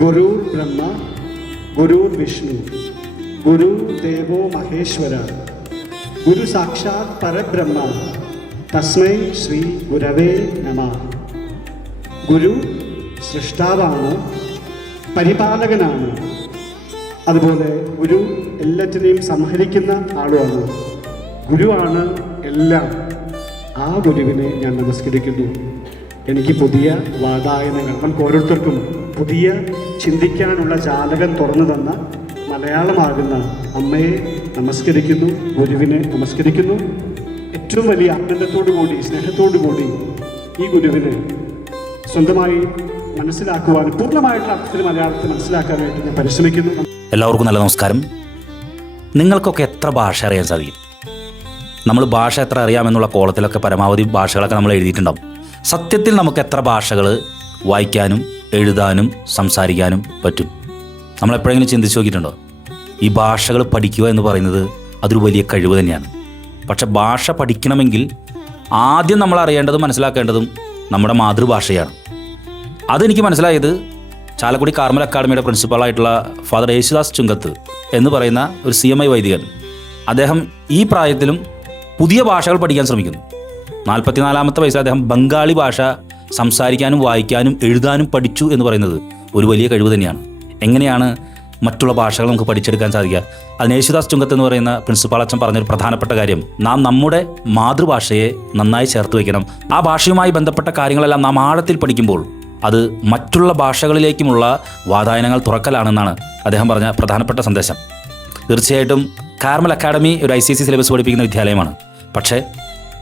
ഗുരുർ ബ്രഹ്മ ഗുരു വിഷ്ണു ഗുരു ദേവോ മഹേശ്വര ഗുരു സാക്ഷാത് പരബ്രഹ്മ തസ്മൈ ശ്രീ ഗുരവേ നമ. ഗുരു സൃഷ്ടാവാണ് പരിപാലകനാണ്. അതുപോലെ ഗുരു എല്ലാറ്റിനെയും സംഹരിക്കുന്ന ആളുമാണ്. ഗുരുവാണ് എല്ലാം. ആ ഗുരുവിനെ ഞാൻ നമസ്കരിക്കുന്നു. എനിക്ക് പുതിയ വാതായനങ്ങൾ നമുക്ക് ഓരോരുത്തർക്കും പുതിയ ചിന്തിക്കാനുള്ള ജാലകം തുറന്നു തന്ന മലയാളമാകുന്ന അമ്മയെ നമസ്കരിക്കുന്നു ഗുരുവിനെ നമസ്കരിക്കുന്നു. ഏറ്റവും വലിയ ആനന്ദത്തോടു കൂടി സ്നേഹത്തോടു കൂടി ഈ ഗുരുവിനെ സ്വന്തമായി മനസ്സിലാക്കുവാൻ പൂർണമായിട്ടുള്ള അർത്ഥത്തിൽ മലയാളത്തെ മനസ്സിലാക്കാനായിട്ട് ഞാൻ പരിശ്രമിക്കുന്നു. എല്ലാവർക്കും നല്ല നമസ്കാരം. നിങ്ങൾക്കൊക്കെ എത്ര ഭാഷ അറിയാൻ സാധിക്കും? നമ്മൾ ഭാഷ എത്ര അറിയാമെന്നുള്ള കോളത്തിലൊക്കെ പരമാവധി ഭാഷകളൊക്കെ നമ്മൾ എഴുതിയിട്ടുണ്ടാവും. സത്യത്തിൽ നമുക്ക് എത്ര ഭാഷകൾ വായിക്കാനും എഴുതാനും സംസാരിക്കാനും പറ്റും. നമ്മൾ എപ്പോഴെങ്കിലും ചിന്തിച്ച് നോക്കിയിട്ടുണ്ടോ? ഈ ഭാഷകൾ പഠിക്കുക എന്ന് പറയുന്നത് അതൊരു വലിയ കഴിവ് തന്നെയാണ്. പക്ഷെ ഭാഷ പഠിക്കണമെങ്കിൽ ആദ്യം നമ്മൾ അറിയേണ്ടതും മനസ്സിലാക്കേണ്ടതും നമ്മുടെ മാതൃഭാഷയാണ്. അതെനിക്ക് മനസ്സിലായത് ചാലക്കുടി കാർമൽ അക്കാഡമിയുടെ പ്രിൻസിപ്പാളായിട്ടുള്ള ഫാദർ യേശുദാസ് ചുങ്കത്ത് എന്ന് പറയുന്ന ഒരു സി എം ഐ വൈദികൻ. അദ്ദേഹം ഈ പ്രായത്തിലും പുതിയ ഭാഷകൾ പഠിക്കാൻ ശ്രമിക്കുന്നു. നാൽപ്പത്തിനാലാമത്തെ വയസ്സിൽ അദ്ദേഹം ബംഗാളി ഭാഷ സംസാരിക്കാനും വായിക്കാനും എഴുതാനും പഠിച്ചു എന്ന് പറയുന്നത് ഒരു വലിയ കഴിവ് തന്നെയാണ്. എങ്ങനെയാണ് മറ്റുള്ള ഭാഷകൾ നമുക്ക് പഠിച്ചെടുക്കാൻ സാധിക്കുക? അതിന് യേശുദാസ് ചുങ്കത്ത് എന്ന് പറയുന്ന പ്രിൻസിപ്പാൾ അച്ഛൻ പറഞ്ഞൊരു പ്രധാനപ്പെട്ട കാര്യം. നാം നമ്മുടെ മാതൃഭാഷയെ നന്നായി ചേർത്ത് വയ്ക്കണം. ആ ഭാഷയുമായി ബന്ധപ്പെട്ട കാര്യങ്ങളെല്ലാം നാം ആഴത്തിൽ പഠിക്കുമ്പോൾ അത് മറ്റുള്ള ഭാഷകളിലേക്കുമുള്ള വാതായനങ്ങൾ തുറക്കലാണെന്നാണ് അദ്ദേഹം പറഞ്ഞ പ്രധാനപ്പെട്ട സന്ദേശം. തീർച്ചയായിട്ടും കാർമൽ അക്കാഡമി ഒരു ഐ സി സി സിലബസ് പഠിപ്പിക്കുന്ന വിദ്യാലയമാണ്. പക്ഷേ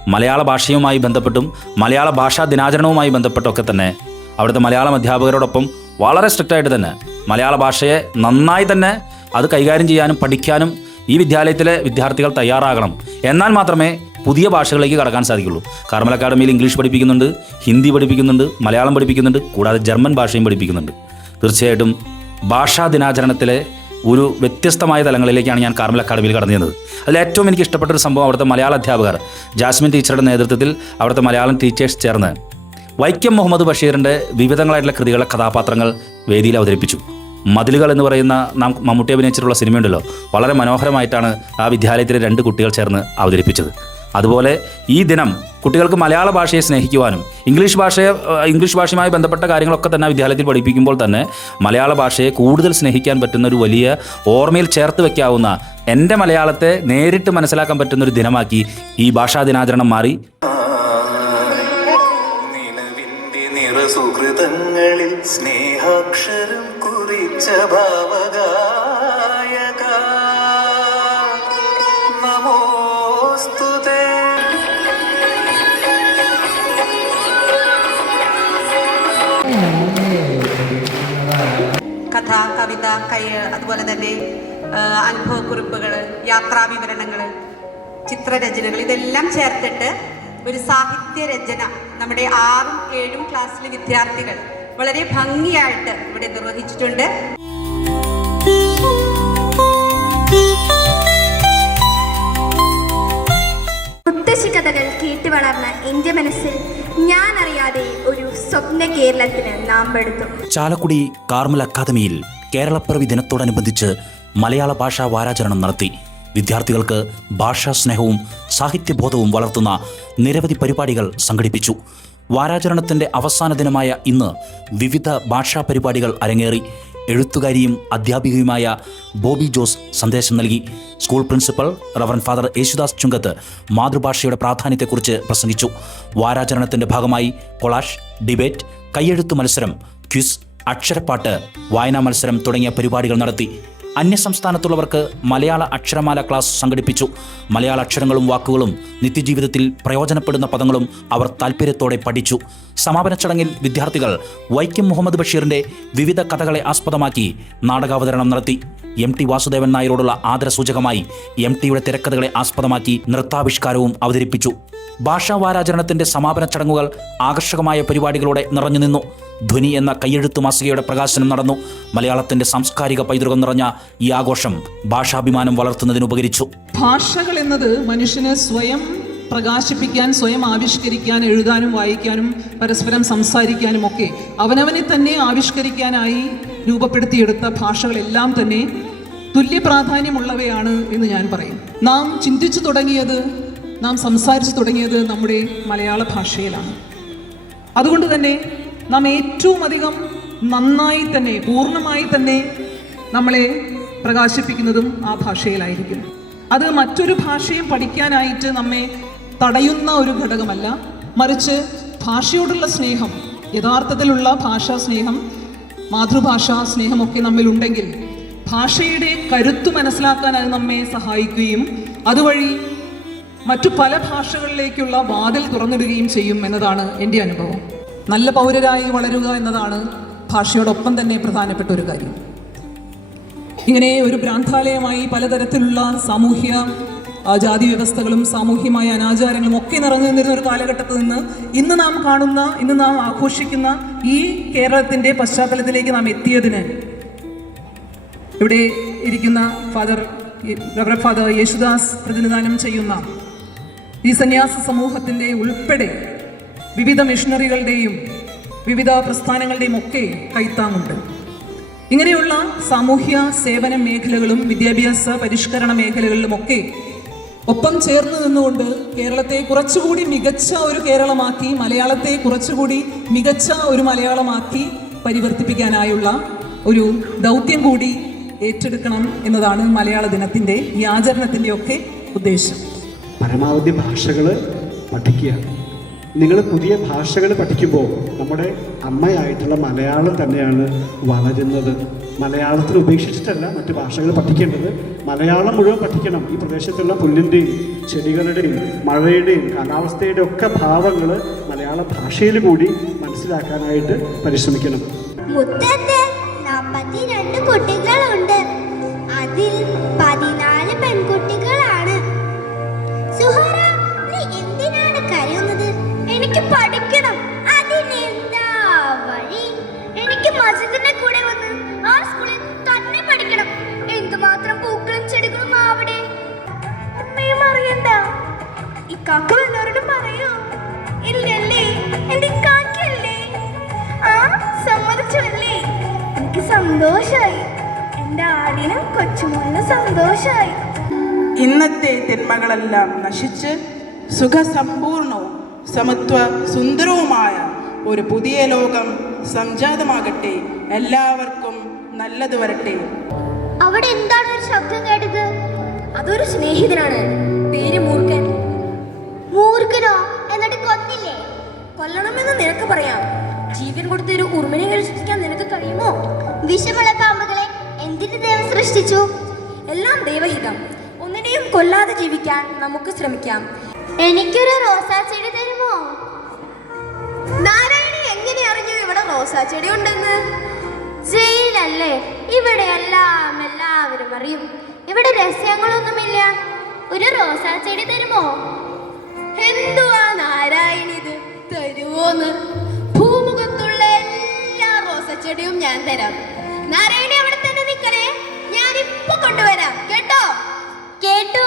മലയാള ഭാഷയുമായി ബന്ധപ്പെട്ടും മലയാള ഭാഷാ ദിനാചരണവുമായി ബന്ധപ്പെട്ടൊക്കെ തന്നെ അവിടുത്തെ മലയാളം അധ്യാപകരോടൊപ്പം വളരെ സ്ട്രിക്റ്റ് ആയിട്ട് തന്നെ മലയാള ഭാഷയെ നന്നായി തന്നെ അത് കൈകാര്യം ചെയ്യാനും പഠിക്കാനും ഈ വിദ്യാലയത്തിലെ വിദ്യാർത്ഥികൾ തയ്യാറാകണം. എന്നാൽ മാത്രമേ പുതിയ ഭാഷകളിലേക്ക് കടക്കാൻ സാധിക്കുള്ളൂ. കാർമൽ അക്കാഡമിയിൽ ഇംഗ്ലീഷ് പഠിപ്പിക്കുന്നുണ്ട് ഹിന്ദി പഠിപ്പിക്കുന്നുണ്ട് മലയാളം പഠിപ്പിക്കുന്നുണ്ട് കൂടാതെ ജർമ്മൻ ഭാഷയും പഠിപ്പിക്കുന്നുണ്ട്. തീർച്ചയായിട്ടും ഭാഷാ ദിനാചരണത്തിലെ ഒരു വ്യത്യസ്തമായ തലങ്ങളിലേക്കാണ് ഞാൻ കാർമൽ അക്കാഡമിയിൽ കടന്നു ചെന്നത്. അതിൽ ഏറ്റവും എനിക്ക് ഇഷ്ടപ്പെട്ട ഒരു സംഭവം അവിടുത്തെ മലയാള അധ്യാപകർ ജാസ്മിൻ ടീച്ചറുടെ നേതൃത്വത്തിൽ അവിടുത്തെ മലയാളം ടീച്ചേഴ്സ് ചേർന്ന് വൈക്കം മുഹമ്മദ് ബഷീറിന്റെ വിവിധങ്ങളായിട്ടുള്ള കൃതികളെ കഥാപാത്രങ്ങൾ വേദിയിൽ അവതരിപ്പിച്ചു. മതിലുകൾ എന്ന് പറയുന്ന നാം മമ്മൂട്ടി അഭിനയിച്ചിട്ടുള്ള സിനിമയുണ്ടല്ലോ വളരെ മനോഹരമായിട്ടാണ് ആ വിദ്യാലയത്തിലെ രണ്ട് കുട്ടികൾ ചേർന്ന് അവതരിപ്പിച്ചത്. അതുപോലെ ഈ ദിനം കുട്ടികൾക്ക് മലയാള ഭാഷയെ സ്നേഹിക്കുവാനും ഇംഗ്ലീഷ് ഭാഷയെ ഇംഗ്ലീഷ് ഭാഷയുമായി ബന്ധപ്പെട്ട കാര്യങ്ങളൊക്കെ തന്നെ വിദ്യാലയത്തിൽ പഠിപ്പിക്കുമ്പോൾ തന്നെ മലയാള ഭാഷയെ കൂടുതൽ സ്നേഹിക്കാൻ പറ്റുന്ന ഒരു വലിയ ഓർമ്മയിൽ ചേർത്ത് വെക്കാവുന്ന എന്റെ മലയാളത്തെ നേരിട്ട് മനസ്സിലാക്കാൻ പറ്റുന്ന ഒരു ദിനമാക്കി ഈ ഭാഷാ ദിനാചരണം മാറി. സുഹൃതങ്ങളിൽ സ്നേഹാക്ഷരം കുറിച്ച ഭാവഗായക കഥ കവിത കൈ അതുപോലെ തന്നെ അനുഭവക്കുറിപ്പുകൾ യാത്രാവിവരണങ്ങൾ ചിത്രരചനകൾ ഇതെല്ലാം ചേർത്തിട്ട് ഒരു സാഹിത്യ രചന നമ്മുടെ ആറും ഏഴും ക്ലാസ്സിലെ വിദ്യാർത്ഥികൾ വളരെ ഭംഗിയായിട്ട് ഇവിടെ നിർവഹിച്ചിട്ടുണ്ട്. മുത്തശ്ശി കഥകൾ കേട്ട് വളർന്ന എന്റെ മനസ്സിൽ ഞാൻ അറിയാതെ ഒരു സ്വപ്ന കേരളത്തിന് നാം പെടുത്തു ചാലക്കുടി കാർമൽ അക്കാദമിയിൽ കേരളപ്പിറവി ദിനത്തോടനുബന്ധിച്ച് മലയാള ഭാഷാ വാരാചരണം നടത്തി. വിദ്യാർത്ഥികൾക്ക് ഭാഷാ സ്നേഹവും സാഹിത്യബോധവും വളർത്തുന്ന നിരവധി പരിപാടികൾ സംഘടിപ്പിച്ചു. വാരാചരണത്തിന്റെ അവസാന ദിനമായ ഇന്ന് വിവിധ ഭാഷാ പരിപാടികൾ അരങ്ങേറി. എഴുത്തുകാരിയും അധ്യാപികയുമായ ബോബി ജോസ് സന്ദേശം നൽകി. School principal reverend father Yesudas Chungath മാതൃഭാഷയുടെ പ്രാധാന്യത്തെക്കുറിച്ച് പ്രസംഗിച്ചു. വാരാചരണത്തിന്റെ ഭാഗമായി കൊളാഷ് ഡിബേറ്റ് കയ്യെഴുത്തു മത്സരം ക്വിസ് അക്ഷരപ്പാട്ട് വായനാ മത്സരം തുടങ്ങിയ പരിപാടികൾ നടത്തി. അന്യസംസ്ഥാനത്തുള്ളവർക്ക് മലയാള അക്ഷരമാല ക്ലാസ് സംഘടിപ്പിച്ചു. മലയാള അക്ഷരങ്ങളും വാക്കുകളും നിത്യജീവിതത്തിൽ പ്രയോജനപ്പെടുന്ന പദങ്ങളും അവർ താല്പര്യത്തോടെ പഠിച്ചു. സമാപന ചടങ്ങിൽ വിദ്യാർത്ഥികൾ വൈക്കം മുഹമ്മദ് ബഷീറിന്റെ വിവിധ കഥകളെ ആസ്പദമാക്കി നാടകാവതരണം നടത്തി. എം ടി വാസുദേവൻ നായരോടുള്ള ആദരസൂചകമായി എം ടിയുടെ തിരക്കഥകളെ ആസ്പദമാക്കി നൃത്താവിഷ്കാരവും അവതരിപ്പിച്ചു. ഭാഷാ വാരാചരണത്തിന്റെ സമാപന ചടങ്ങുകൾ ആകർഷകമായ പരിപാടികളോടെ നിറഞ്ഞു നിന്നു. ധ്വനി എന്ന കയ്യെഴുത്തു മാസികയുടെ പ്രകാശനം നടന്നു. മലയാളത്തിന്റെ സാംസ്കാരിക പൈതൃകം നിറഞ്ഞ ഈ ആഘോഷം ഭാഷാഭിമാനം വളർത്തുന്നതിന് ഉപകരിച്ചു ഭാഷകൾ എന്നത് മനുഷ്യന് സ്വയം പ്രകാശിപ്പിക്കാൻ സ്വയം ആവിഷ്കരിക്കാൻ എഴുതാനും വായിക്കാനും പരസ്പരം സംസാരിക്കാനും ഒക്കെ അവനവനെ തന്നെ ആവിഷ്കരിക്കാനായി രൂപപ്പെടുത്തിയെടുത്ത ഭാഷകളെല്ലാം തന്നെ തുല്യ പ്രാധാന്യമുള്ളവയാണ് എന്ന് ഞാൻ പറയും. നാം ചിന്തിച്ചു തുടങ്ങിയത് നാം സംസാരിച്ചു തുടങ്ങിയത് നമ്മുടെ മലയാള ഭാഷയിലാണ്. അതുകൊണ്ട് തന്നെ നാം ഏറ്റവും അധികം നന്നായി തന്നെ പൂർണമായി തന്നെ നമ്മളെ പ്രകാശിപ്പിക്കുന്നതും ആ ഭാഷയിലായിരിക്കും. അത് മറ്റൊരു ഭാഷയും പഠിക്കാനായിട്ട് നമ്മെ തടയുന്ന ഒരു ഘടകമല്ല. മറിച്ച് ഭാഷയോടുള്ള സ്നേഹം യഥാർത്ഥത്തിലുള്ള ഭാഷാ സ്നേഹം മാതൃഭാഷാ സ്നേഹമൊക്കെ നമ്മിലുണ്ടെങ്കിൽ ഭാഷയുടെ കരുത്ത് മനസ്സിലാക്കാൻ അത് നമ്മെ സഹായിക്കുകയും അതുവഴി മറ്റു പല ഭാഷകളിലേക്കുള്ള വാതിൽ തുറന്നിടുകയും ചെയ്യും എന്നതാണ് എന്റെ അനുഭവം. നല്ല പൗരരായി വളരുക എന്നതാണ് ഭാഷയോടൊപ്പം തന്നെ പ്രധാനപ്പെട്ട ഒരു കാര്യം. ഇങ്ങനെ ഒരു ഭ്രാന്താലയമായി പലതരത്തിലുള്ള സാമൂഹ്യ ജാതി വ്യവസ്ഥകളും സാമൂഹ്യമായ അനാചാരങ്ങളും ഒക്കെ നിറഞ്ഞു നിന്നിരുന്ന ഒരു കാലഘട്ടത്തിൽ നിന്ന് ഇന്ന് നാം കാണുന്ന ഇന്ന് നാം ആഘോഷിക്കുന്ന ഈ കേരളത്തിന്റെ പശ്ചാത്തലത്തിലേക്ക് നാം എത്തിയതിന് ഇവിടെ ഇരിക്കുന്ന ഫാദർ റവറ ഫാദർ യേശുദാസ് പ്രതിനിധാനം ചെയ്യുന്ന ഈ സന്യാസ സമൂഹത്തിന്റെ ഉൾപ്പെടെ വിവിധ മിഷണറികളുടെയും വിവിധ പ്രസ്ഥാനങ്ങളുടെയും ഒക്കെ കൈത്താങ്ങുണ്ട്. ഇങ്ങനെയുള്ള സാമൂഹ്യ സേവന മേഖലകളും വിദ്യാഭ്യാസ പരിഷ്കരണ മേഖലകളിലുമൊക്കെ ഒപ്പം ചേർന്ന് നിന്നുകൊണ്ട് കേരളത്തെ കുറച്ചുകൂടി മികച്ച ഒരു കേരളമാക്കി മലയാളത്തെ കുറച്ചുകൂടി മികച്ച ഒരു മലയാളമാക്കി പരിവർത്തിപ്പിക്കാനായുള്ള ഒരു ദൗത്യം കൂടി ഏറ്റെടുക്കണം എന്നതാണ് മലയാള ദിനത്തിന്റെ ഈ ആചരണത്തിന്റെ ഒക്കെ ഉദ്ദേശം. പരമാവധി ഭാഷകൾ പഠിക്കുക നിങ്ങൾ പുതിയ ഭാഷകൾ പഠിക്കുമ്പോൾ നമ്മുടെ അമ്മയായിട്ടുള്ള മലയാളം തന്നെയാണ് വളരുന്നത്. മലയാളത്തിൽ ഉപേക്ഷിച്ചിട്ടല്ല മറ്റു ഭാഷകൾ പഠിക്കേണ്ടത്. മലയാളം മുഴുവൻ പഠിക്കണം. ഈ പ്രദേശത്തുള്ള പുല്ലിന്റെയും ചെടികളുടെയും മഴയുടെയും കാലാവസ്ഥയുടെ ഒക്കെ ഭാവങ്ങൾ മലയാള ഭാഷയിൽ കൂടി മനസ്സിലാക്കാനായിട്ട് പരിശ്രമിക്കണം. മുറ്റത്ത് കുട്ടികളുണ്ട് അതിൽ പതിനാല് പെൺകുട്ടികളാണ്. സുഹറ നീ എന്തിനാണ് കരയുന്നത്? എനിക്ക് പഠിക്കണം. അതിനെന്താ എനിക്ക് കൂടെ വന്ന് ആ സ്കൂളിൽ തന്നെ പഠിക്കണം. എന്തുമാത്രം പൂക്കളും പറയൂ. ഇല്ലല്ലേ? ആ എനിക്ക് സന്തോഷായി. ആടിനും കൊച്ചുമോനും സന്തോഷായി ഇന്നത്തെ തിന്മകളെല്ലാം നശിച്ച് സുഖസമ്പൂർണവും സമത്വ സുന്ദരവുമായ ഒരു പുതിയ ലോകം സംജാതമാകട്ടെ. എല്ലാവർക്കും നല്ലത് വരട്ടെ. അവിടെ എന്താണ് ഒരു ശബ്ദം കേട്ടത്? അതൊരു സ്നേഹിതനാണ്. പേര് മൂർഖൻ. മൂർഖനോ? എന്നിട്ട് കൊന്നില്ലേ? കൊല്ലണമെന്ന് നിനക്ക് പറയാം. ജീവൻ കൊടുത്ത ഒരു ഉറുമിനെ സൃഷ്ടിക്കാൻ നിനക്ക് കഴിയുമോ? വിഷമുള്ള പാമ്പുകളെ എന്തിന് ദൈവം സൃഷ്ടിച്ചു. എല്ലാം ദൈവഹിതം. ഒന്നിനെയും കൊല്ലാതെ ജീവിക്കാൻ നമുക്ക് ശ്രമിക്കാം. എനിക്കൊരു റോസാ ചെടി തരുമോ? നാരായണി എങ്ങനെ അറിഞ്ഞു ഇവിടെ റോസാ ചെടി ഉണ്ടെന്ന്? ജയിലല്ലേ? ഇവിടെ എല്ലാം എല്ലാവരും അറിയും. ഇവിടെ രഹസ്യങ്ങളൊന്നുമില്ല. ഒരു റോസാ ചെടി തരുമോ? എന്തുവാ നാരായണി ഇത് തരുമോന്ന് ഭൂമുഖത്തുള്ള എല്ലാ റോസാ ചെടിയും ഞാൻ തരാം. നാരായണി കേട്ടോ? കേട്ടു.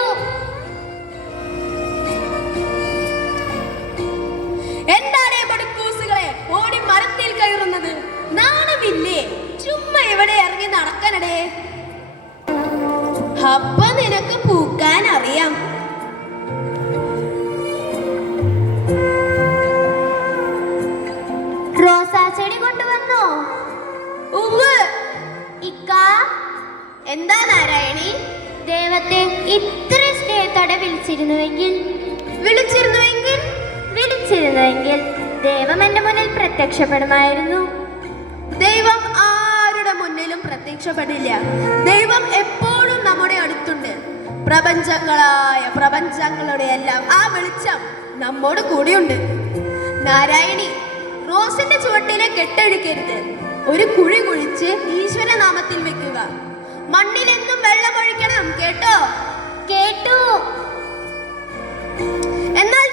എന്താണ് മടുക്കൂസുകളെ ഓടി മരത്തിൽ കയറുന്നത്. നാണമില്ലേ? ചുമ്മാ എവിടെ ഇറങ്ങി നടക്കണടേ അപ്പൊ നിനക്ക് പൂക്കാൻ അറിയാം. റോസാ ചെടി കൊണ്ടുവന്നോ? ഉവ് ഇക്ക. എന്താ നാരായണി? ദൈവത്തെ ഇത്ര സ്നേഹത്തോടെ വിളിച്ചിരുന്നുവെങ്കിൽ? വിളിച്ചിരുന്നുവെങ്കിൽ? വിളിച്ചിരുന്നുവെങ്കിൽ ദൈവം എന്റെ മുന്നിൽ പ്രത്യക്ഷപ്പെടുമായിരുന്നു. ദൈവം ആരുടെ മുന്നിലും പ്രത്യക്ഷപ്പെടില്ല. ദൈവം എപ്പോഴും നമ്മുടെ അടുത്തുണ്ട്. പ്രപഞ്ചങ്ങളായ പ്രപഞ്ചങ്ങളുടെ എല്ലാം ആ വെളിച്ചം നമ്മോട് കൂടിയുണ്ട്. നാരായണി റോസിന്റെ ചുവട്ടിലെ കെട്ടഴിക്കരുത്. ഒരു കുഴി കുഴിച്ച് ഈശ്വരനാമത്തിൽ വെക്കുക. മണ്ണിലെന്നും വെള്ളം ഒഴിക്കണം കേട്ടോ? കേട്ടു. എന്നാൽ